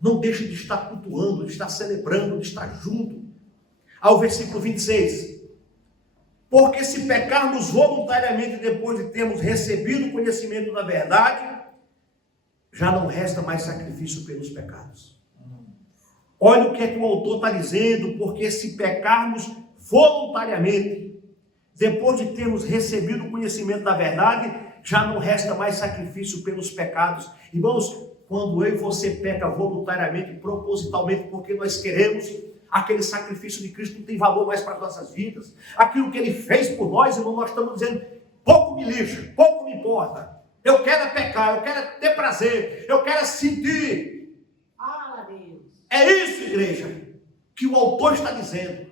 Não deixe de estar cultuando, de estar celebrando, de estar junto. Ao versículo 26. Porque se pecarmos voluntariamente depois de termos recebido o conhecimento da verdade, já não resta mais sacrifício pelos pecados. Olha o que é que o autor está dizendo, porque se pecarmos voluntariamente, depois de termos recebido o conhecimento da verdade, já não resta mais sacrifício pelos pecados. Irmãos, quando eu e você peca voluntariamente, propositalmente, porque nós queremos, aquele sacrifício de Cristo não tem valor mais para as nossas vidas. Aquilo que Ele fez por nós, irmão, nós estamos dizendo, pouco me lixa, pouco me importa. Eu quero pecar, eu quero ter prazer, eu quero sentir. Fala, Deus. É isso, igreja, que o autor está dizendo.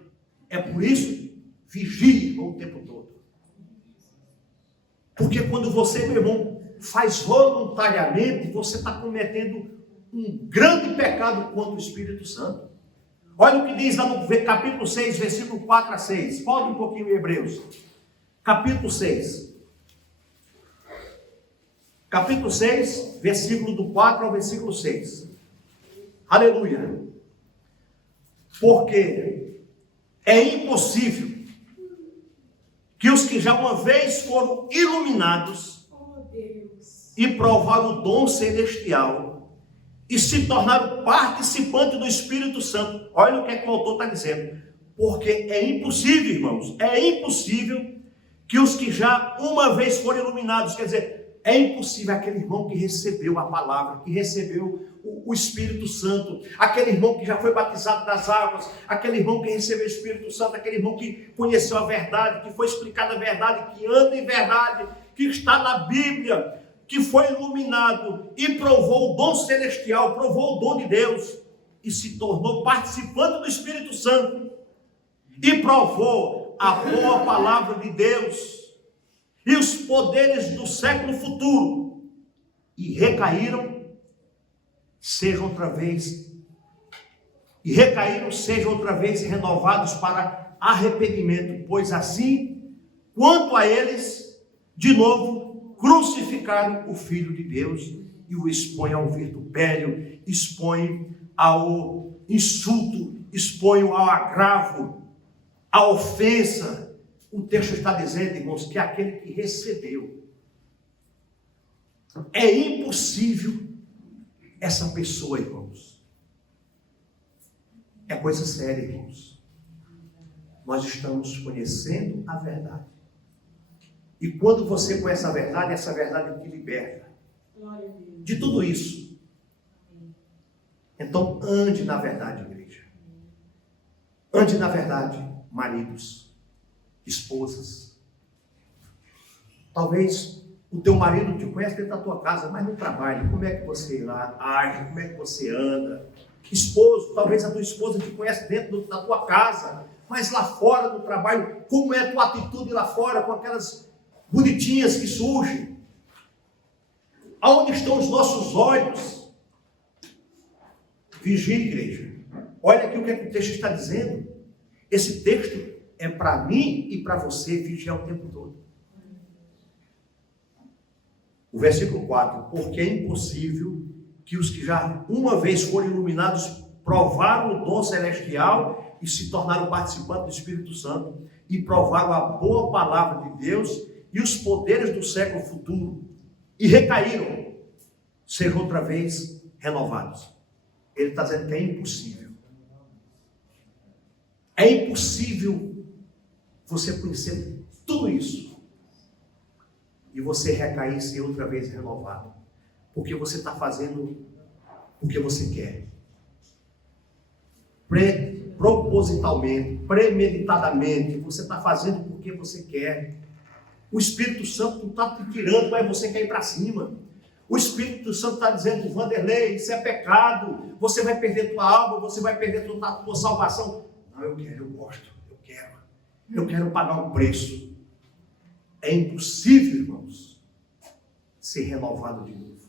É por isso, vigie o tempo todo. Porque quando você, meu irmão, faz voluntariamente, você está cometendo um grande pecado contra o Espírito Santo. Olha o que diz lá no capítulo 6, versículo 4 a 6. Volta um pouquinho em Hebreus. Capítulo 6. Capítulo 6, versículo do 4 ao versículo 6. Aleluia. Porque é impossível que os que já uma vez foram iluminados e provaram o dom celestial e se tornaram participantes do Espírito Santo. Olha o que é que o autor está dizendo. Porque é impossível, irmãos, é impossível que os que já uma vez foram iluminados, quer dizer, é impossível aquele irmão que recebeu a palavra, que recebeu o Espírito Santo, aquele irmão que já foi batizado das águas, aquele irmão que recebeu o Espírito Santo, aquele irmão que conheceu a verdade, que foi explicada a verdade, que anda em verdade, que está na Bíblia, que foi iluminado e provou o dom celestial, provou o dom de Deus e se tornou participante do Espírito Santo e provou a boa palavra de Deus e os poderes do século futuro, e recaíram, sejam outra vez renovados para arrependimento, pois assim, quanto a eles, de novo, crucificaram o Filho de Deus, e o expõem ao vitupério, expõem ao insulto, expõem ao agravo, à ofensa. O texto está dizendo, irmãos, que aquele que recebeu, é impossível essa pessoa, irmãos. É coisa séria, irmãos. Nós estamos conhecendo a verdade. E quando você conhece a verdade, essa verdade te liberta de tudo isso. Então, ande na verdade, igreja. Ande na verdade, maridos, esposas. Talvez o teu marido te conhece dentro da tua casa, mas no trabalho, como é que você lá age, como é que você anda? Esposo, talvez a tua esposa te conhece dentro da tua casa, mas lá fora do trabalho, como é a tua atitude lá fora com aquelas bonitinhas que surgem? Aonde estão os nossos olhos? Vigia, igreja. Olha aqui o que o texto está dizendo. Esse texto é para mim e para você vigiar o tempo todo. O versículo 4. Porque é impossível que os que já uma vez foram iluminados provaram o dom celestial e se tornaram participantes do Espírito Santo e provaram a boa palavra de Deus e os poderes do século futuro e recaíram, sejam outra vez renovados. Ele está dizendo que é impossível. É impossível você conhecer tudo isso e você recair e ser outra vez renovado. Porque você está fazendo o que você quer. Propositalmente, premeditadamente, você está fazendo porque você quer. O Espírito Santo não está te tirando, mas você quer ir para cima. O Espírito Santo está dizendo: Vanderlei, isso é pecado, você vai perder tua alma, você vai perder tua salvação. Não, eu quero, eu gosto, eu quero pagar o preço. É impossível, irmãos, ser renovado de novo.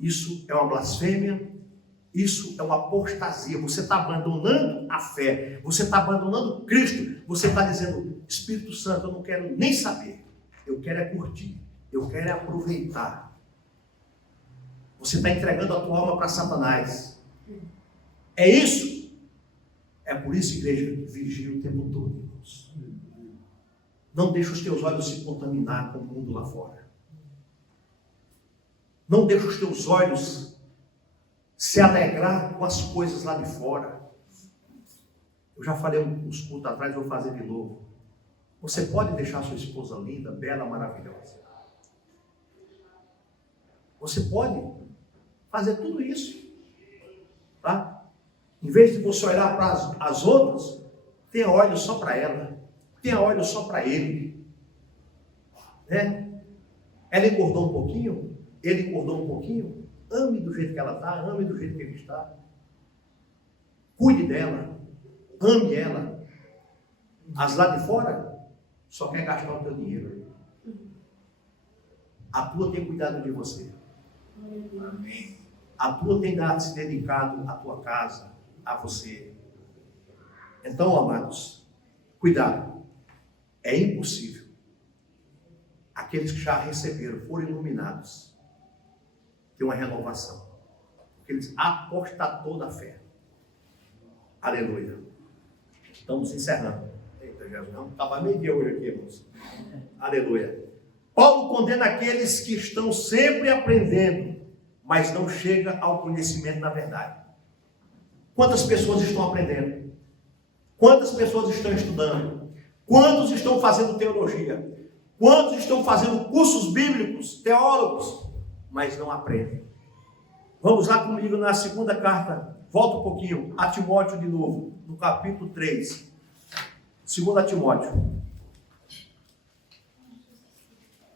Isso é uma blasfêmia, isso é uma apostasia. Você está abandonando a fé, você está abandonando Cristo, você está dizendo: Espírito Santo, eu não quero nem saber, eu quero é curtir, eu quero é aproveitar. Você está entregando a tua alma para Satanás. É isso. É por isso, igreja, vigia o tempo todo, irmãos. Não deixe os teus olhos se contaminar com o mundo lá fora. Não deixe os teus olhos se alegrar com as coisas lá de fora. Eu já falei uns cultos atrás, vou fazer de novo. Você pode deixar sua esposa linda, bela, maravilhosa. Você pode fazer tudo isso, tá? Em vez de você olhar para as outras, tenha olhos só para ela, tenha olhos só para ele, né? Ela engordou um pouquinho, ele engordou um pouquinho, ame do jeito que ela está, ame do jeito que ele está, cuide dela, ame ela. As lá de fora só quer gastar o teu dinheiro. A tua tem cuidado de você. Amém. A tua tem se dedicado à tua casa, a você. Então, amados, cuidado. É impossível. Aqueles que já receberam, foram iluminados, ter uma renovação. Porque eles apostatou da fé. Aleluia. Estamos encerrando. Eita, Jesus, não estava meio dia hoje aqui, irmãos. Aleluia. Paulo condena aqueles que estão sempre aprendendo, mas não chega ao conhecimento da verdade. Quantas pessoas estão aprendendo? Quantas pessoas estão estudando? Quantos estão fazendo teologia? Quantos estão fazendo cursos bíblicos, teólogos, mas não aprendem? Vamos lá comigo na segunda carta, volta um pouquinho, a Timóteo de novo, no capítulo 3. 2 Timóteo.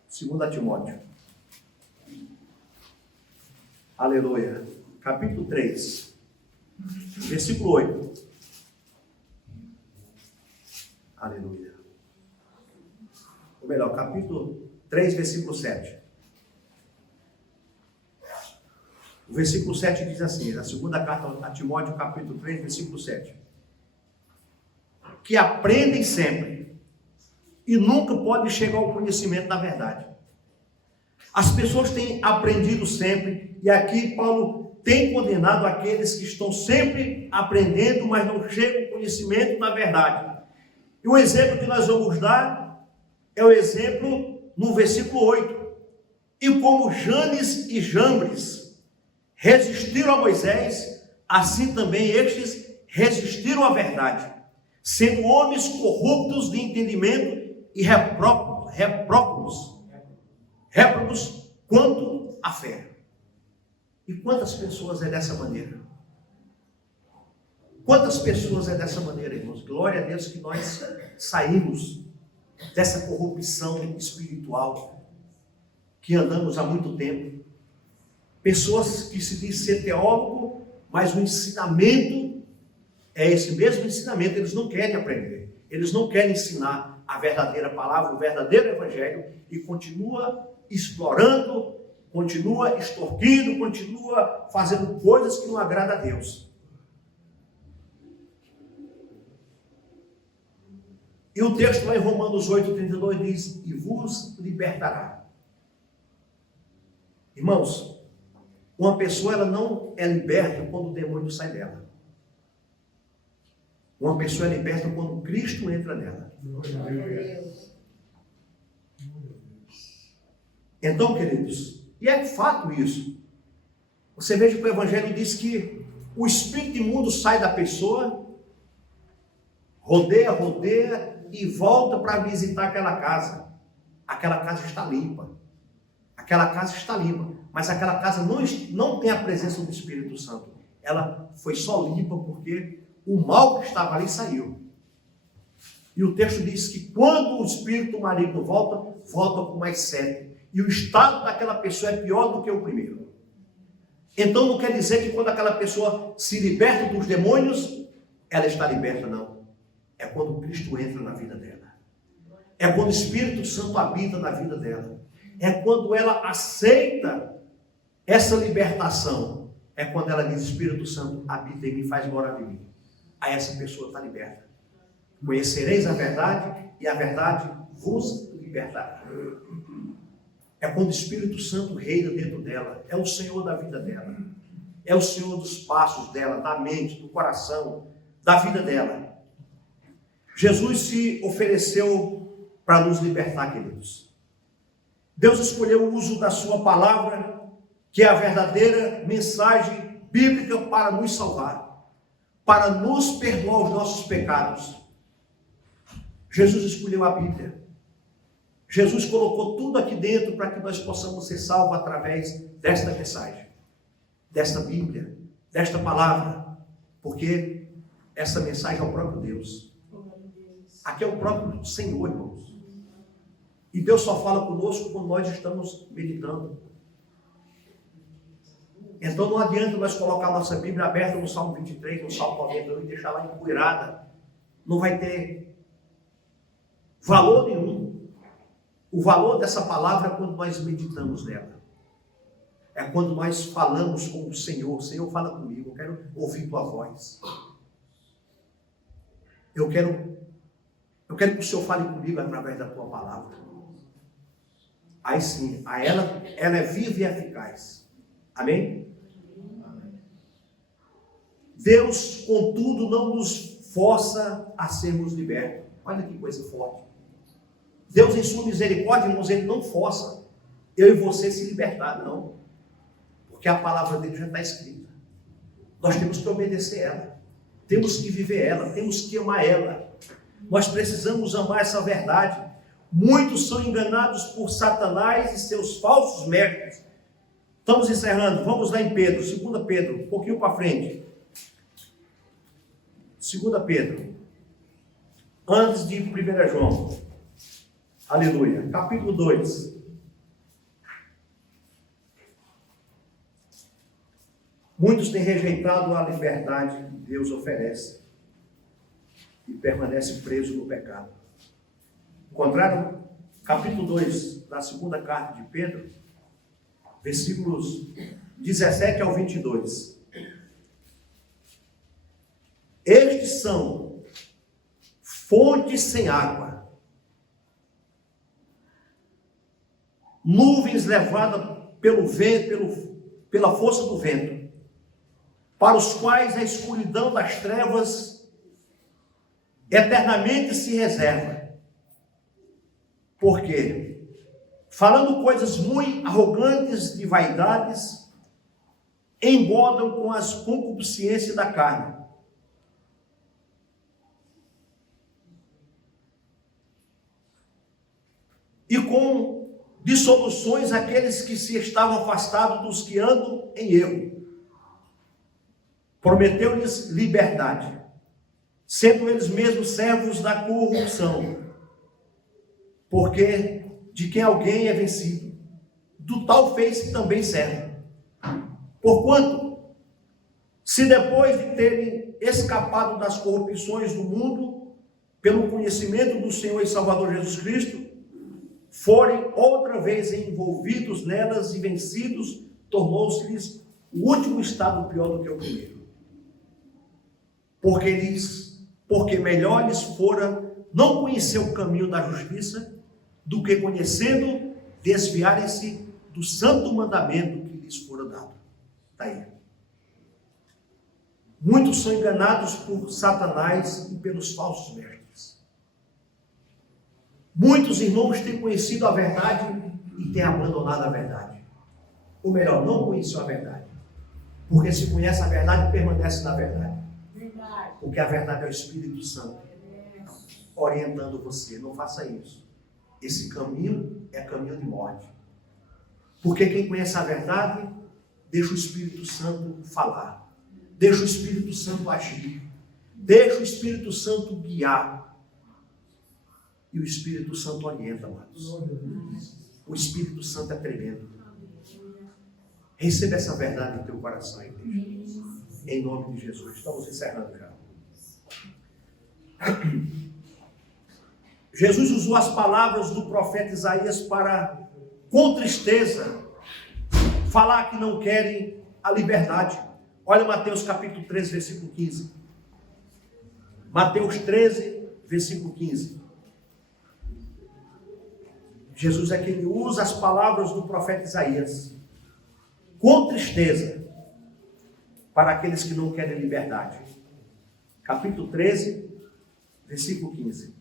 2 Timóteo. Aleluia. Capítulo 3. Versículo 8. Aleluia. Ou melhor, capítulo 3, versículo 7. O versículo 7 diz assim, na segunda carta a Timóteo, capítulo 3, versículo 7. Que aprendem sempre e nunca podem chegar ao conhecimento da verdade. As pessoas têm aprendido sempre, e aqui Paulo tem condenado aqueles que estão sempre aprendendo, mas não chegam ao conhecimento da verdade. E o exemplo que nós vamos dar é o exemplo no versículo 8. E como Janes e Jambres resistiram a Moisés, assim também estes resistiram à verdade, sendo homens corruptos de entendimento e réprobos quanto à fé. E quantas pessoas é dessa maneira? Quantas pessoas é dessa maneira, irmãos? Glória a Deus que nós saímos dessa corrupção espiritual que andamos há muito tempo. Pessoas que se diz ser teólogo, mas o ensinamento é esse mesmo ensinamento, eles não querem aprender, eles não querem ensinar a verdadeira palavra, o verdadeiro evangelho, e continua explorando, continua extorquindo, continua fazendo coisas que não agradam a Deus. E o texto lá em Romanos 8,32 diz: e vos libertará. Irmãos, uma pessoa ela não é liberta quando o demônio sai dela. Uma pessoa é liberta quando Cristo entra nela. Então, queridos, e é fato isso. Você veja que o Evangelho diz que o espírito imundo sai da pessoa, rodeia e volta para visitar aquela casa. Aquela casa está limpa. Aquela casa está limpa. Mas aquela casa não tem a presença do Espírito Santo. Ela foi só limpa porque o mal que estava ali saiu. E o texto diz que quando o espírito maligno volta com mais 7. E o estado daquela pessoa é pior do que o primeiro. Então não quer dizer que quando aquela pessoa se liberta dos demônios, ela está liberta, não. É quando Cristo entra na vida dela. É quando o Espírito Santo habita na vida dela. É quando ela aceita essa libertação. É quando ela diz: Espírito Santo habita em mim, faz morar em mim. Aí essa pessoa está liberta. Conhecereis a verdade e a verdade vos libertará. É quando o Espírito Santo reina dentro dela. É o Senhor da vida dela. É o Senhor dos passos dela, da mente, do coração, da vida dela. Jesus se ofereceu para nos libertar, queridos. Deus escolheu o uso da sua palavra, que é a verdadeira mensagem bíblica, para nos salvar, para nos perdoar os nossos pecados. Jesus escolheu a Bíblia. Jesus colocou tudo aqui dentro para que nós possamos ser salvos através desta mensagem, desta Bíblia, desta palavra, porque essa mensagem é o próprio Deus. Aqui é o próprio Senhor, irmãos. E Deus só fala conosco quando nós estamos meditando. Então não adianta nós colocar a nossa Bíblia aberta no Salmo 23, no Salmo 91 e deixar lá empoeirada. Não vai ter valor nenhum. O valor dessa palavra é quando nós meditamos nela. É quando nós falamos com o Senhor. Senhor, fala comigo, eu quero ouvir tua voz. Eu quero que o Senhor fale comigo através da tua palavra. Aí sim, ela é viva e eficaz. Amém? Deus, contudo, não nos força a sermos libertos. Olha que coisa forte. Deus, em sua misericórdia, irmãos, Ele não força eu e você se libertar, não. Porque a palavra dele já está escrita. Nós temos que obedecer ela. Temos que viver ela. Temos que amar ela. Nós precisamos amar essa verdade. Muitos são enganados por Satanás e seus falsos mestres. Estamos encerrando. Vamos lá em Pedro, 2 Pedro, um pouquinho para frente. 2 Pedro. Antes de 1 João. Aleluia. Capítulo 2. Muitos têm rejeitado a liberdade que Deus oferece e permanecem presos no pecado. Encontraram capítulo 2 da segunda carta de Pedro, versículos 17 ao 22. Estes são fontes sem água, nuvens levadas pelo vento, pela força do vento, para os quais a escuridão das trevas eternamente se reserva. Por quê? Falando coisas muito arrogantes de vaidades, embodam com as concupiscências da carne. E com de soluções àqueles que se estavam afastados dos que andam em erro. Prometeu-lhes liberdade, sendo eles mesmos servos da corrupção, porque de quem alguém é vencido, do tal fez-se também servo. Porquanto, se depois de terem escapado das corrupções do mundo, pelo conhecimento do Senhor e Salvador Jesus Cristo, forem outra vez envolvidos nelas e vencidos, tornou-se-lhes o último estado pior do que o primeiro. Porque melhor lhes fora não conhecer o caminho da justiça, do que conhecendo, desviarem-se do santo mandamento que lhes fora dado. Está aí. Muitos são enganados por Satanás e pelos falsos mestres. Muitos irmãos têm conhecido a verdade e têm abandonado a verdade. Ou melhor, não conheceu a verdade. Porque se conhece a verdade, permanece na verdade. Porque a verdade é o Espírito Santo orientando você. Não faça isso. Esse caminho é caminho de morte. Porque quem conhece a verdade, deixa o Espírito Santo falar. Deixa o Espírito Santo agir. Deixa o Espírito Santo guiar. E o Espírito Santo orienta, amados. O Espírito Santo é tremendo. Receba essa verdade no teu coração, igreja. Em nome de Jesus. Estamos encerrando já. Jesus usou as palavras do profeta Isaías para, com tristeza, falar que não querem a liberdade. Olha Mateus capítulo 13, versículo 15. Mateus 13, versículo 15. Jesus é que ele usa as palavras do profeta Isaías, com tristeza, para aqueles que não querem liberdade. Capítulo 13, versículo 15.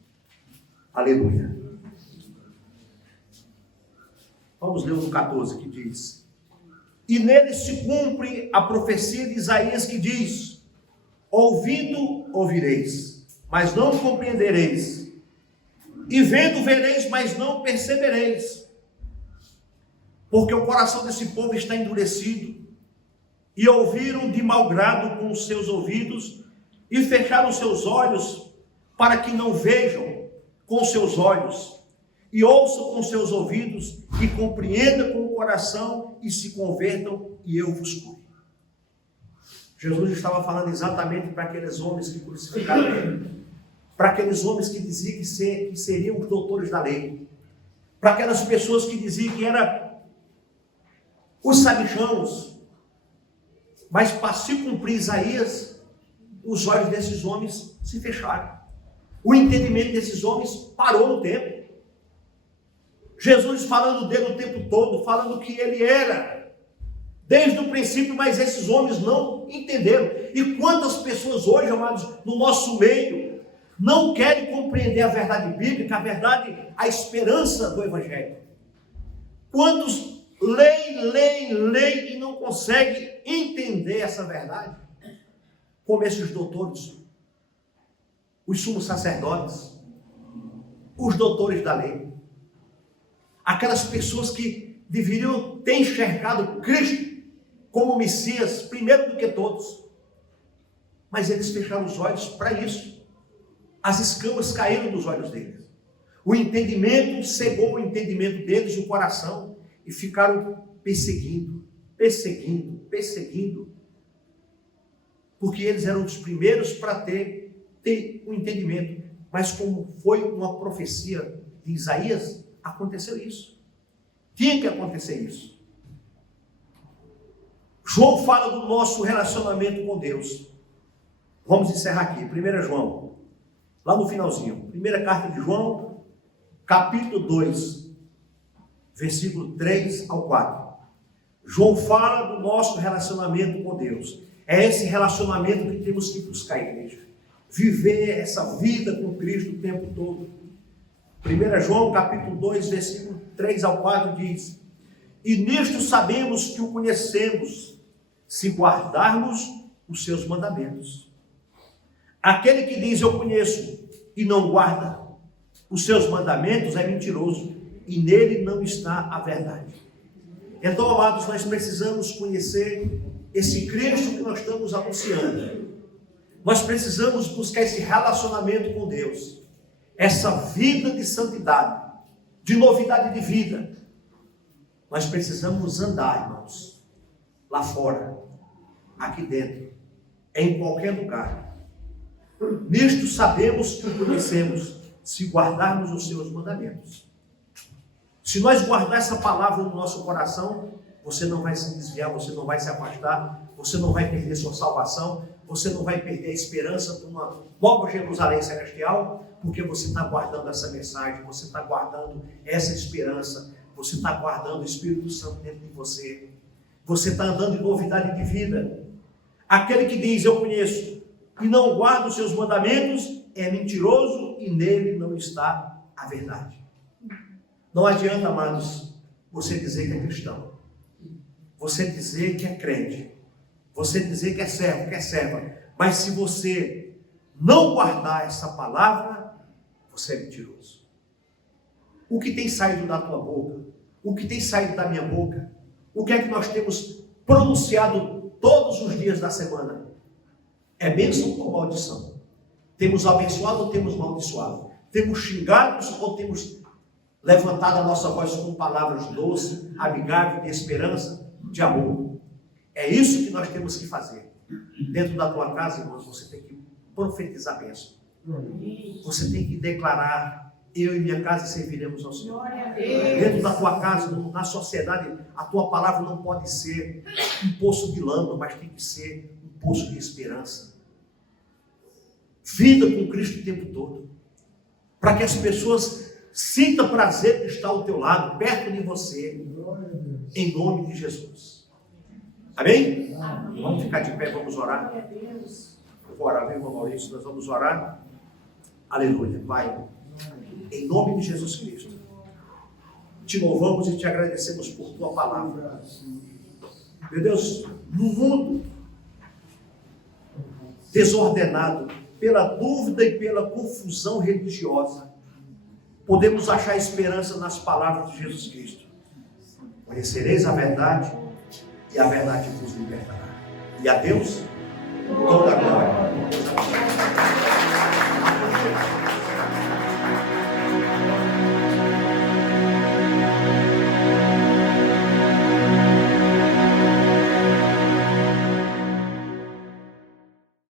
Aleluia. Vamos ler o 14, que diz: E nele se cumpre a profecia de Isaías que diz: ouvindo, ouvireis, mas não compreendereis, e vendo, vereis, mas não percebereis, porque o coração desse povo está endurecido, e ouviram de mau grado com os seus ouvidos, e fecharam seus olhos, para que não vejam com seus olhos, e ouçam com seus ouvidos, e compreendam com o coração, e se convertam, e eu vos cure. Jesus estava falando exatamente para aqueles homens que crucificaram ele, para aqueles homens que diziam que seriam os doutores da lei, para aquelas pessoas que diziam que eram os sabichãos, mas para se cumprir Isaías, os olhos desses homens se fecharam. O entendimento desses homens parou no tempo. Jesus falando dele o tempo todo, falando que ele era, desde o princípio, mas esses homens não entenderam. E quantas pessoas hoje, amados, no nosso meio, não querem compreender a verdade bíblica, a verdade, a esperança do Evangelho. Quantos leem e não conseguem entender essa verdade? Como esses doutores, os sumos sacerdotes, os doutores da lei, aquelas pessoas que deveriam ter enxergado Cristo como Messias, primeiro do que todos, mas eles fecharam os olhos para isso. As escamas caíram dos olhos deles, o entendimento cegou o entendimento deles, o coração, e ficaram perseguindo, porque eles eram os primeiros para ter um entendimento. Mas como foi uma profecia de Isaías, aconteceu isso. Tinha que acontecer isso. João fala do nosso relacionamento com Deus. Vamos encerrar aqui. 1 João, lá no finalzinho. Primeira carta de João, capítulo 2, versículo 3 ao 4. João fala do nosso relacionamento com Deus. É esse relacionamento que temos que buscar, igreja. Viver essa vida com Cristo o tempo todo. 1 João capítulo 2, versículo 3 ao 4 diz: E nisto sabemos que o conhecemos, se guardarmos os seus mandamentos. Aquele que diz eu conheço e não guarda os seus mandamentos é mentiroso, e nele não está a verdade. Então, amados, nós precisamos conhecer esse Cristo que nós estamos anunciando. Nós precisamos buscar esse relacionamento com Deus, essa vida de santidade, de novidade de vida. Nós precisamos andar, irmãos, lá fora, aqui dentro, em qualquer lugar. Nisto sabemos que o conhecemos, se guardarmos os seus mandamentos. Se nós guardar essa palavra no nosso coração, você não vai se desviar, você não vai se afastar, você não vai perder sua salvação, você não vai perder a esperança de uma nova Jerusalém celestial, porque você está guardando essa mensagem, você está guardando essa esperança, você está guardando o Espírito Santo dentro de você, você está andando em novidade de vida. Aquele que diz, eu conheço, e não guarda os seus mandamentos, é mentiroso e nele não está a verdade. Não adianta, amados, você dizer que é cristão, você dizer que é crente, você dizer que é servo, que é serva, mas se você não guardar essa palavra, você é mentiroso. O que tem saído da tua boca, o que tem saído da minha boca, o que é que nós temos pronunciado todos os dias da semana? É bênção ou maldição? Temos abençoado ou temos maldiçoado? Temos xingados ou temos levantado a nossa voz com palavras doces, amigáveis, de esperança, de amor? É isso que nós temos que fazer. Dentro da tua casa, irmãos, você tem que profetizar a bênção. Você tem que declarar, eu e minha casa serviremos ao Senhor. Dentro da tua casa, na sociedade, a tua palavra não pode ser um poço de lama, mas tem que ser um poço de esperança. Vida com Cristo o tempo todo. Para que as pessoas sintam prazer de estar ao teu lado, perto de você. Em nome de Jesus. Amém? Amém. Vamos ficar de pé, vamos orar. Eu vou orar, meu irmão Maurício, nós vamos orar. Aleluia, Pai. Em nome de Jesus Cristo. Te louvamos e te agradecemos por tua palavra. Meu Deus, no mundo desordenado, pela dúvida e pela confusão religiosa, podemos achar esperança nas palavras de Jesus Cristo. Conhecereis a verdade e a verdade vos libertará. E a Deus toda a glória.